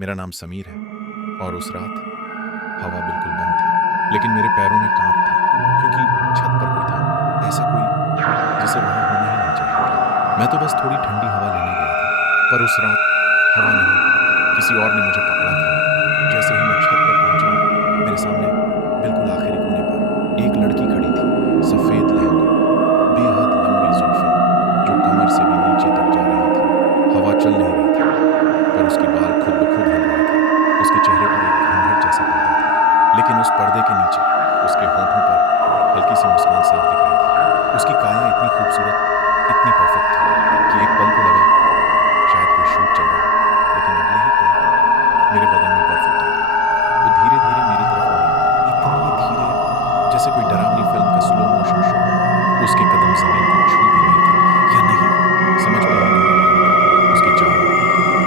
मेरा नाम समीर है और उस रात हवा बिल्कुल बंद थी, लेकिन मेरे पैरों में कांप था क्योंकि छत पर कोई था, ऐसा कोई जिसे वहां होना ही नहीं चाहिए था। मैं तो बस थोड़ी ठंडी हवा लेने गया था, पर उस रात हवा नहीं, किसी और ने मुझे पकड़ा था। जैसे ही मैं छत पर पहुंचा, मेरे सामने बिल्कुल आखिरी कोने पर एक लड़की खड़ी थी। सफेद लहंगा, बेहद लंबी जुल्फें जो कमर से भी नीचे तक जा रही थी। हवा चल नहीं रही थी, पर उसके बाल खुद ब खुद हिल रहे थे। उसके चेहरे पर एक घूंघट जैसा पर्दा था, लेकिन उस पर्दे के नीचे उसके होठों पर हल्की सी मुस्कान साफ दिख रही थी। उसकी काया इतनी खूबसूरत, इतनी परफेक्ट थी कि एक पल को लगा शायद कोई शूट चल रहा है, लेकिन अगले ही पल मेरे बदन में बर्फ उतर गई। वो धीरे धीरे मेरी तरफ मुड़ी, इतनी धीरे जैसे कोई डरावनी फिल्म का स्लो मोशन शॉट। उसके कदम जमीन को छू भी रहे थे या नहीं, समझ में ही नहीं आ रहा था। उसकी चाल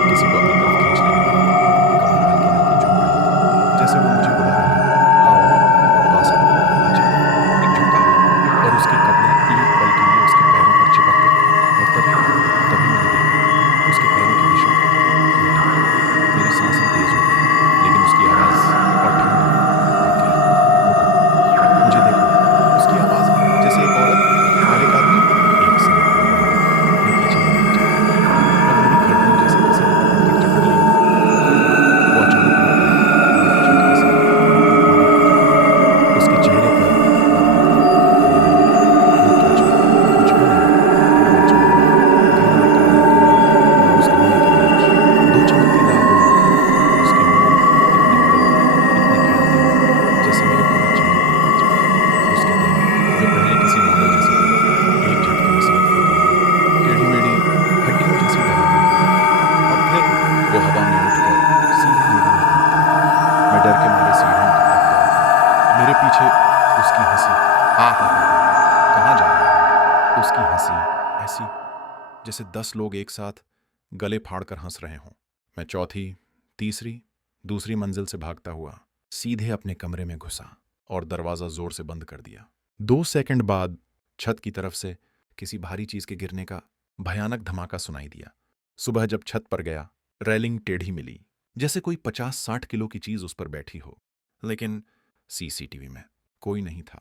किसी को अपनी तरफ खींच लेने वाली थी। कमर हल्की हल्की झुक रही थी, जैसे वो मुझे बुला रही हो। आओ, पास आओ। अचानक एक झोंका आया और उसके कपड़े एक पल के लिए उसके पैरों पर चिपक गए। और तभी तभी मैंने देखा उसके पैरों की दिशा उल्टी। मेरी सांसें तेज हो गई, लेकिन उसकी आवाज और ठंडी और गहरी। रुको, मुझे देखो। उसकी आवाज जैसे एक औरत और एक आदमी एक साथ बोल रहे हो। मैं पीछे मुड़ना चाहता था, पर मेरी गर्दन जैसे किसी ने पकड़कर जकड़ ली हो। फिर वो अचानक रुक गई और एक झटके से अपने घूंघट उतारे। उसके चेहरे पर नर्मता थी, न मुंह, न त्वचा, कुछ भी नहीं। पूरा चमड़ा, घना काला धुआं, और उस धुएं के बीच दो चमकती लाल दो आंखें। उसके होंठ इतने बड़े, इतने फैलते हुए, जैसे मेरे पूरे चेहरे पर भर जाए। उसके दांत, जो पहले किसी मॉडल जैसे थे, एक झटके में साफ हो गए हो। टेढ़ी मेढ़ी हड्डियों जैसी डरावनी हो गई। और फिर वो हवा में उठकर सीधे मेरे मुंह पर उतरी। मैं डर के मारे सीढ़ियों की तरफ दौड़ गया। मेरे पीछे उसकी हंसी। हा हा हा हा हा। कहाँ जा रहा है? उसकी हंसी ऐसी जैसे 10 लोग एक साथ गले फाड़कर हंस रहे हों। मैं चौथी, तीसरी, दूसरी मंजिल से भागता हुआ सीधे अपने कमरे में घुसा और दरवाजा जोर से बंद कर दिया। 2 सेकंड बाद छत की तरफ से किसी भारी चीज के गिरने का भयानक धमाका सुनाई दिया। सुबह जब छत पर गया, रेलिंग टेढ़ी मिली, जैसे कोई 50-60 किलो की चीज उस पर बैठी हो, लेकिन सीसीटीवी में कोई नहीं था।